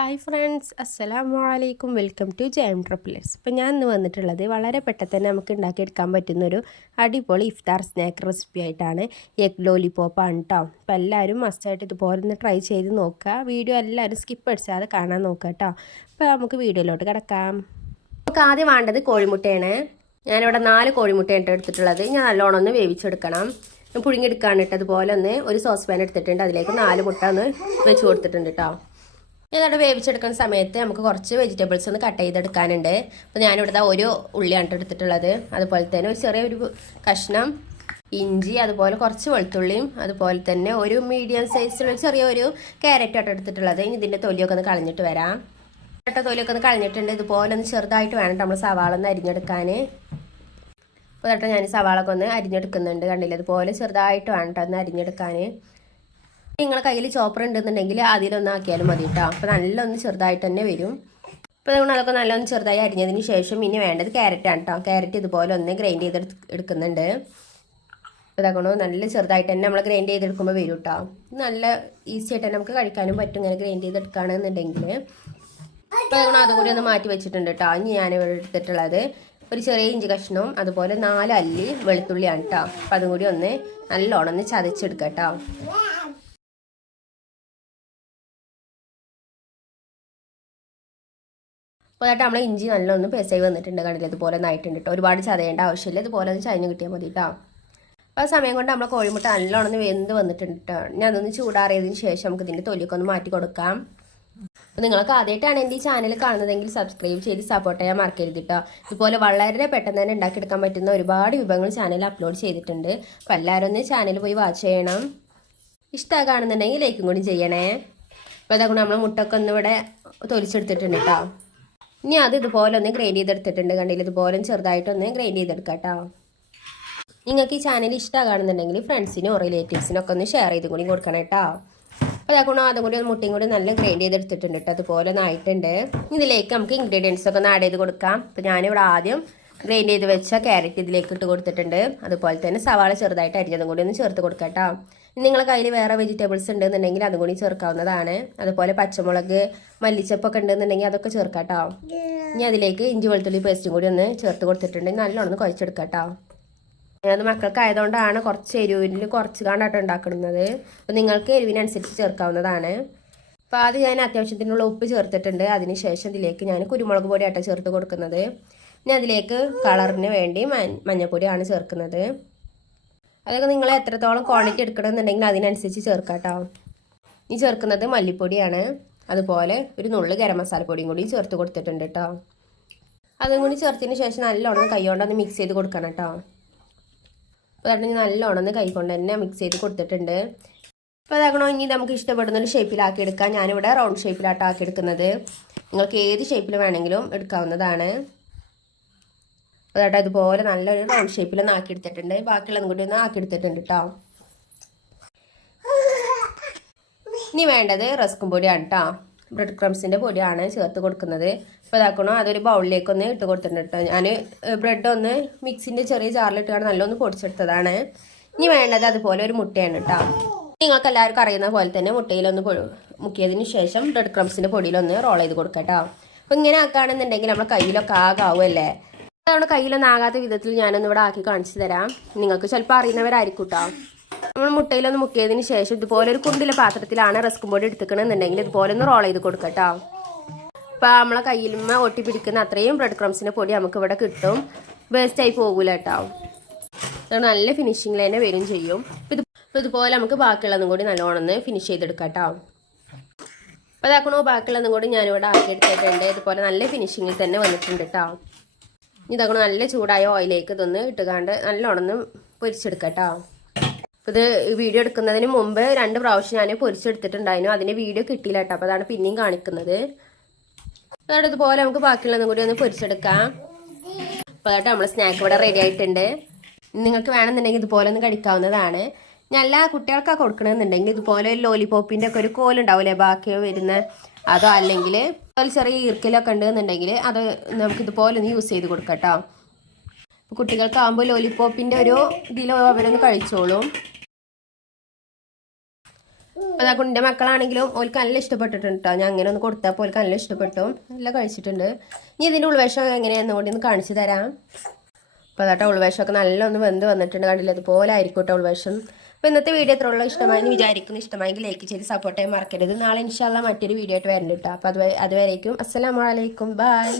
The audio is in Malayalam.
ഹായ് ഫ്രണ്ട്സ്, അസ്സലാമു അലൈക്കും. Welcome to JM triples. ഇപ്പോൾ ഞാൻ ഇന്ന് വന്നിട്ടുള്ളത് വളരെ പെട്ടെന്ന് തന്നെ നമുക്ക് ഉണ്ടാക്കിയെടുക്കാൻ പറ്റുന്നൊരു അടിപൊളി ഇഫ്താർ സ്നാക്ക് റെസിപ്പി ആയിട്ടാണ്. എഗ് ലോലിപോപ്പാണ് കേട്ടോ. അപ്പോൾ എല്ലാവരും മസ്റ്റായിട്ട് ഇതുപോലെ ഒന്ന് ട്രൈ ചെയ്ത് നോക്കുക. വീഡിയോ എല്ലാവരും സ്കിപ്പ് അടിച്ചാതെ കാണാൻ നോക്കുക കേട്ടോ. അപ്പോൾ നമുക്ക് വീഡിയോയിലോട്ട് കിടക്കാം. നമുക്ക് ആദ്യം വേണ്ടത് കോഴിമുട്ടയാണ്. ഞാനിവിടെ 4 കോഴിമുട്ടയാണ് എടുത്തിട്ടുള്ളത്. ഞാൻ നല്ലോണം ഒന്ന് വേവിച്ചെടുക്കണം. പുഴുങ്ങിയെടുക്കാണ് കേട്ടോ. അതുപോലെ ഒന്ന് ഒരു സോസ് പാൻ എടുത്തിട്ടുണ്ട്. അതിലേക്ക് 4 മുട്ട ഒന്ന് വെച്ച് കൊടുത്തിട്ടുണ്ട് കേട്ടോ. ഞാനവിടെ വേവിച്ചെടുക്കുന്ന സമയത്ത് നമുക്ക് കുറച്ച് വെജിറ്റബിൾസ് ഒന്ന് കട്ട് ചെയ്തെടുക്കാനുണ്ട്. അപ്പോൾ ഞാനിവിടെ ഒരു ഉള്ളിയാണ് എടുത്തിട്ടുള്ളത്. അതുപോലെ തന്നെ ഒരു ചെറിയൊരു കഷ്ണം ഇഞ്ചി, അതുപോലെ കുറച്ച് വെളുത്തുള്ളിയും, അതുപോലെ തന്നെ ഒരു മീഡിയം സൈസിലുള്ള ചെറിയൊരു ക്യാരറ്റാണ് എടുത്തിട്ടുള്ളത്. ഇനി ഇതിൻ്റെ തൊലിയൊക്കെ ഒന്ന് കളഞ്ഞിട്ട് വരാം. തൊലിയൊക്കെ ഒന്ന് കളഞ്ഞിട്ടുണ്ട്. ഇതുപോലെ ഒന്ന് ചെറുതായിട്ട് വേണം നമ്മൾ സവാള ഒന്ന് അരിഞ്ഞെടുക്കാൻ. അപ്പോൾ ഞാൻ സവാളൊക്കെ ഒന്ന് അരിഞ്ഞെടുക്കുന്നുണ്ട്. കണ്ടില്ല, അതുപോലെ ചെറുതായിട്ട് വേണം ഒന്ന് അരിഞ്ഞെടുക്കാൻ. നിങ്ങളുടെ കയ്യിൽ ചോപ്പർ ഉണ്ടെന്നുണ്ടെങ്കിൽ അതിലൊന്ന് ആക്കിയാലും മതി കേട്ടോ. അപ്പോൾ നല്ലൊന്ന് ചെറുതായിട്ട് തന്നെ വരും. അപ്പോൾ നമ്മൾ അതൊക്കെ നല്ലൊന്ന് ചെറുതായി അരിഞ്ഞതിന് ശേഷം ഇനി വേണ്ടത് ക്യാരറ്റാണ് കേട്ടോ. ക്യാരറ്റ് ഇതുപോലെ ഒന്ന് ഗ്രൈൻഡ് ചെയ്തെടുക്കുന്നുണ്ട്. അപ്പോൾ ഇതാക്കണോ നല്ല ചെറുതായിട്ട് തന്നെ നമ്മൾ ഗ്രൈൻഡ് ചെയ്തെടുക്കുമ്പോൾ വരും കേട്ടോ. നല്ല ഈസി ആയിട്ട് തന്നെ നമുക്ക് കഴിക്കാനും പറ്റും ഇങ്ങനെ ഗ്രൈൻഡ് ചെയ്തെടുക്കുകയാണെന്നുണ്ടെങ്കിൽ. അപ്പോൾ ഇതാക്കണോ അതും കൂടി ഒന്ന് മാറ്റി വെച്ചിട്ടുണ്ട് കേട്ടോ. ഇനി ഞാനിവിടെ എടുത്തിട്ടുള്ളത് ഒരു ചെറിയ ഇഞ്ചി കഷ്ണവും അതുപോലെ 4 അല്ലി വെളുത്തുള്ളിയാണ് കേട്ടോ. അപ്പോൾ അതും കൂടി ഒന്ന് നല്ലോണം ഒന്ന് ചതച്ചെടുക്കാം കേട്ടോ. അപ്പോൾ നമ്മളെ ഇഞ്ചി നല്ലൊന്ന് പേസ്റ്റായി വന്നിട്ടുണ്ട്. കണ്ടില്ല, ഇതുപോലെ ഒന്നായിട്ടുണ്ട് കേട്ടോ. ഒരുപാട് ചതയേണ്ട ആവശ്യമില്ല. ഇതുപോലെ ഒന്ന് ചതഞ്ഞ് കിട്ടിയാൽ മതി കേട്ടോ. അപ്പോൾ ആ സമയം കൊണ്ട് നമ്മളെ കോഴിമുട്ട നല്ലോണം വെന്ത് വന്നിട്ടുണ്ട് കേട്ടോ. ഞാൻ അതൊന്ന് ചൂടാറിയതിന് ശേഷം നമുക്ക് ഇതിൻ്റെ തൊലിയൊക്കെ ഒന്ന് മാറ്റി കൊടുക്കാം. അപ്പോൾ നിങ്ങൾക്ക് ആദ്യമായിട്ടാണ് എൻ്റെ ഈ ചാനൽ കാണുന്നതെങ്കിൽ സബ്സ്ക്രൈബ് ചെയ്ത് സപ്പോർട്ട് ചെയ്യാൻ മറക്കരുത് കേട്ടോ. ഇതുപോലെ വളരെ പെട്ടെന്ന് തന്നെ ഉണ്ടാക്കിയെടുക്കാൻ പറ്റുന്ന ഒരുപാട് വിഭവങ്ങൾ ചാനൽ അപ്ലോഡ് ചെയ്തിട്ടുണ്ട്. അപ്പോൾ എല്ലാവരും ഒന്ന് ചാനൽ പോയി വാച്ച് ചെയ്യണം. ഇഷ്ടമായി കാണുന്നുണ്ടെങ്കിൽ ലൈക്കും കൂടി ചെയ്യണേ. അപ്പോൾ അതൊക്കെ നമ്മൾ മുട്ടൊക്കെ ഒന്ന് ഇവിടെ തൊലിച്ചെടുത്തിട്ടുണ്ട് കേട്ടോ. ഇനി അത് ഇതുപോലെ ഒന്ന് ഗ്രൈൻഡ് ചെയ്തെടുത്തിട്ടുണ്ട്. കണ്ടില്ല, ഇതുപോലെ ചെറുതായിട്ടൊന്ന് ഗ്രൈൻഡ് ചെയ്തെടുക്കാം കേട്ടോ. നിങ്ങൾക്ക് ഈ ചാനൽ ഇഷ്ടമാണെന്നുണ്ടെങ്കിൽ ഫ്രണ്ട്സിനോ റിലേറ്റീവ്സിനോ ഒക്കെ ഒന്ന് ഷെയർ ചെയ്ത് കൂടി കൊടുക്കണം കേട്ടോ. അപ്പോൾ അതാക്കണം അതും കൂടി മുട്ടയും കൂടി നല്ല ഗ്രൈൻഡ് ചെയ്തെടുത്തിട്ടുണ്ട് കേട്ടോ. അതുപോലെ ഒന്ന് ആയിട്ടുണ്ട്. ഇതിലേക്ക് നമുക്ക് ഇൻഗ്രീഡിയൻസ് ഒക്കെ ഒന്ന് ആഡ് ചെയ്ത് കൊടുക്കാം. അപ്പോൾ ഞാനിവിടെ ആദ്യം ഗ്രൈൻഡ് ചെയ്ത് വെച്ച ക്യാരറ്റ് ഇതിലേക്ക് ഇട്ട് കൊടുത്തിട്ടുണ്ട്. അതുപോലെ തന്നെ സവാള ചെറുതായിട്ട് അരിഞ്ഞതും കൂടി ഒന്ന് ചേർത്ത് കൊടുക്കാം കേട്ടോ. നിങ്ങളുടെ കയ്യിൽ വേറെ വെജിറ്റബിൾസ് ഉണ്ടെന്നുണ്ടെങ്കിൽ അതും കൂടി ചേർക്കാവുന്നതാണ്. അതുപോലെ പച്ചമുളക്, മല്ലിച്ചപ്പൊക്കെ ഉണ്ടെന്നുണ്ടെങ്കിൽ അതൊക്കെ ചേർക്കാം കേട്ടോ. ഇനി അതിലേക്ക് ഇഞ്ചി വെളുത്തുള്ളി പേസ്റ്റും കൂടി ഒന്ന് ചേർത്ത് കൊടുത്തിട്ടുണ്ടെങ്കിൽ നല്ലോണം കുഴച്ചെടുക്കാം കേട്ടോ. അത് മക്കൾക്ക് ആയതുകൊണ്ടാണ് കുറച്ച് എരിവിൽ കുറച്ച് കാണാട്ടോ ഉണ്ടാക്കുന്നത്. അപ്പോൾ നിങ്ങൾക്ക് എരിവിനനുസരിച്ച് ചേർക്കാവുന്നതാണ്. അപ്പോൾ ആദ്യം ഞാൻ അത്യാവശ്യത്തിനുള്ള ഉപ്പ് ചേർത്തിട്ടുണ്ട്. അതിന് ശേഷം ഇതിലേക്ക് ഞാൻ കുരുമുളക് പൊടി ആട്ടോ ചേർത്ത് കൊടുക്കുന്നത്. ഇനി അതിലേക്ക് കളറിന് വേണ്ടി മഞ്ഞൾപ്പൊടിയാണ് ചേർക്കുന്നത്. അതൊക്കെ നിങ്ങൾ എത്രത്തോളം ക്വാണ്ടിറ്റി എടുക്കണമെന്നുണ്ടെങ്കിൽ അതിനനുസരിച്ച് ചേർക്കാം കേട്ടോ. ഈ ചേർക്കുന്നത് മല്ലിപ്പൊടിയാണ്. അതുപോലെ ഒരു നുള്ളു ഗരം മസാലപ്പൊടിയും കൂടി ചേർത്ത് കൊടുത്തിട്ടുണ്ട് കേട്ടോ. അതും കൂടി ചേർത്തതിന് ശേഷം നല്ലോണം കൈ കൊണ്ടൊന്ന് മിക്സ് ചെയ്ത് കൊടുക്കണം കേട്ടോ. അപ്പോൾ അതുകൊണ്ട് നല്ലോണം ഒന്ന് കൈ കൊണ്ട് തന്നെ മിക്സ് ചെയ്ത് കൊടുത്തിട്ടുണ്ട്. അപ്പോൾ അതാകണോ ഇനി നമുക്ക് ഇഷ്ടപ്പെടുന്നൊരു ഷേപ്പിലാക്കി എടുക്കാം. ഞാനിവിടെ റൗണ്ട് ഷേപ്പിലാട്ടോ ആക്കിയെടുക്കുന്നത്. നിങ്ങൾക്ക് ഏത് ഷേപ്പിൽ വേണമെങ്കിലും എടുക്കാവുന്നതാണ്. അതായിട്ട് അതുപോലെ നല്ലൊരു റൗണ്ട് ഷേപ്പിലൊന്ന് ആക്കിയെടുത്തിട്ടുണ്ട്. ബാക്കിയുള്ളതും കൂടി ഒന്ന് ആക്കിയെടുത്തിട്ടുണ്ട് കേട്ടോ. ഇനി വേണ്ടത് റസ്കും പൊടിയാണ് കേട്ടോ. ബ്രെഡ് ക്രംസിൻ്റെ പൊടിയാണ് ചേർത്ത് കൊടുക്കുന്നത്. അപ്പോൾ ഇതാക്കണോ അതൊരു ബൗളിലേക്കൊന്ന് ഇട്ട് കൊടുത്തിട്ടുണ്ട് കേട്ടോ. ഞാൻ ബ്രെഡ് ഒന്ന് മിക്സിൻ്റെ ചെറിയ ജാറിലിട്ടാണ് നല്ലൊന്ന് പൊടിച്ചെടുത്തതാണ്. ഇനി വേണ്ടത് അതുപോലെ ഒരു മുട്ടയാണ് കേട്ടോ. നിങ്ങൾക്ക് എല്ലാവർക്കും അറിയുന്ന പോലെ തന്നെ മുട്ടയിലൊന്ന് മുക്കിയതിന് ശേഷം ബ്രെഡ് ക്രംസിൻ്റെ പൊടിയിലൊന്ന് റോൾ ചെയ്ത് കൊടുക്കാം കേട്ടോ. അപ്പോൾ ഇങ്ങനെ ആക്കുകയാണെന്നുണ്ടെങ്കിൽ നമ്മുടെ കയ്യിലൊക്കെ ആകാവുമല്ലേ. അതുകൊണ്ട് കയ്യിലൊന്നും ആകാത്ത വിധത്തിൽ ഞാനൊന്ന് ഇവിടെ ആക്കി കാണിച്ചു തരാം. നിങ്ങൾക്ക് ചിലപ്പോൾ അറിയുന്നവരായിരിക്കും കേട്ടോ. നമ്മൾ മുട്ടയിലൊന്ന് മുക്കിയതിന് ശേഷം ഇതുപോലെ ഒരു കുണ്ടിലെ പാത്രത്തിലാണ് റസ്കും പൊടി എടുത്തിക്കണമെന്നുണ്ടെങ്കിൽ ഇതുപോലെ ഒന്ന് റോൾ ചെയ്ത് കൊടുക്കാം കേട്ടോ. അപ്പോൾ നമ്മളെ കയ്യിലുമ്മ ഒട്ടി പിടിക്കുന്ന അത്രയും ബ്രെഡ് ക്രംസിൻ്റെ പൊടി നമുക്ക് ഇവിടെ കിട്ടും. വേസ്റ്റായി പോകില്ല കേട്ടോ. അത് നല്ല ഫിനിഷിങ്ങിൽ തന്നെ വരും ചെയ്യും. ഇതുപോലെ നമുക്ക് ബാക്കിയുള്ളതും കൂടി നല്ലോണം ഒന്ന് ഫിനിഷ് ചെയ്തെടുക്കാം കേട്ടോ. അപ്പോൾ അതാക്കണോ ബാക്കിയുള്ളതും കൂടി ഞാനിവിടെ ആക്കിയെടുത്തിട്ടുണ്ട്. ഇതുപോലെ നല്ല ഫിനിഷിങ്ങിൽ തന്നെ വന്നിട്ടുണ്ട് കേട്ടോ. ഇതാക്കണം നല്ല ചൂടായ ഓയിലേക്ക് ഇതൊന്ന് ഇട്ടുകാണ്ട് നല്ലോണം ഒന്ന് പൊരിച്ചെടുക്കാം കേട്ടോ. അപ്പോൾ ഇത് വീഡിയോ എടുക്കുന്നതിന് മുമ്പ് 2 പ്രാവശ്യം ഞാൻ പൊരിച്ചെടുത്തിട്ടുണ്ടായിരുന്നു. അതിന് വീഡിയോ കിട്ടിയില്ല കേട്ടോ. അപ്പോൾ അതാണ് പിന്നെയും കാണിക്കുന്നത്. അതുകൊണ്ട് ഇതുപോലെ നമുക്ക് ബാക്കിയുള്ളതും കൂടി ഒന്ന് പൊരിച്ചെടുക്കാം. അപ്പോൾ അതായിട്ട് നമ്മൾ സ്നാക്ക് ഇവിടെ റെഡി ആയിട്ടുണ്ട്. നിങ്ങൾക്ക് വേണമെന്നുണ്ടെങ്കിൽ ഇതുപോലെ ഒന്ന് കഴിക്കാവുന്നതാണ്. നല്ല കുട്ടികൾക്കൊക്കെ കൊടുക്കണമെന്നുണ്ടെങ്കിൽ ഇതുപോലെ ലോലിപോപ്പിൻ്റെ ഒക്കെ ഒരു കോലുണ്ടാവില്ലേ ബാക്കി വരുന്ന അതോ അല്ലെങ്കിൽ ഒരു ചെറിയ ഈർക്കലൊക്കെ ഉണ്ടെന്നുണ്ടെങ്കിൽ അത് നമുക്കിതുപോലെ ഒന്ന് യൂസ് ചെയ്ത് കൊടുക്കാം കേട്ടോ. അപ്പോൾ കുട്ടികൾക്കാകുമ്പോൾ ലോലിപോപ്പിൻ്റെ ഒരു ഇതിലോ അവരൊന്ന് കഴിച്ചോളും. അപ്പോൾ അതാ എൻ്റെ മക്കളാണെങ്കിലും ഓൾക്ക് നല്ല ഇഷ്ടപ്പെട്ടിട്ടുണ്ട് കേട്ടോ. ഞാൻ അങ്ങനെ ഒന്ന് കൊടുത്തപ്പോൾ ഓൾക്ക് നല്ല ഇഷ്ടപ്പെട്ടു, നല്ല കഴിച്ചിട്ടുണ്ട്. ഇനി ഇതിൻ്റെ ഉൾവശം എങ്ങനെയാണെന്ന് കൂടി ഒന്ന് കാണിച്ചു തരാം. അപ്പോൾ അതാട്ടോ ഉൾവശമൊക്കെ നല്ല ഒന്ന് വെന്ത് വന്നിട്ടുണ്ട്, കണ്ടില്ല അതുപോലെ ആയിരിക്കും കേട്ടോ ഉൾവശം. അപ്പോൾ ഇന്നത്തെ വീഡിയോ എത്രയുള്ള ഇഷ്ടമായെന്ന് വിചാരിക്കുന്നു. ഇഷ്ടമായെങ്കിൽ ലൈക്ക് ചെയ്ത് സപ്പോർട്ട് ചെയ്യാൻ മറക്കരുത്. നാളെ ഇൻഷാല്ലാ മറ്റൊരു വീഡിയോ ആയിട്ട് വരുന്നുണ്ട് കേട്ടോ. അപ്പോൾ അതുവരേക്കും അസ്സലാമു അലൈക്കും, ബൈ.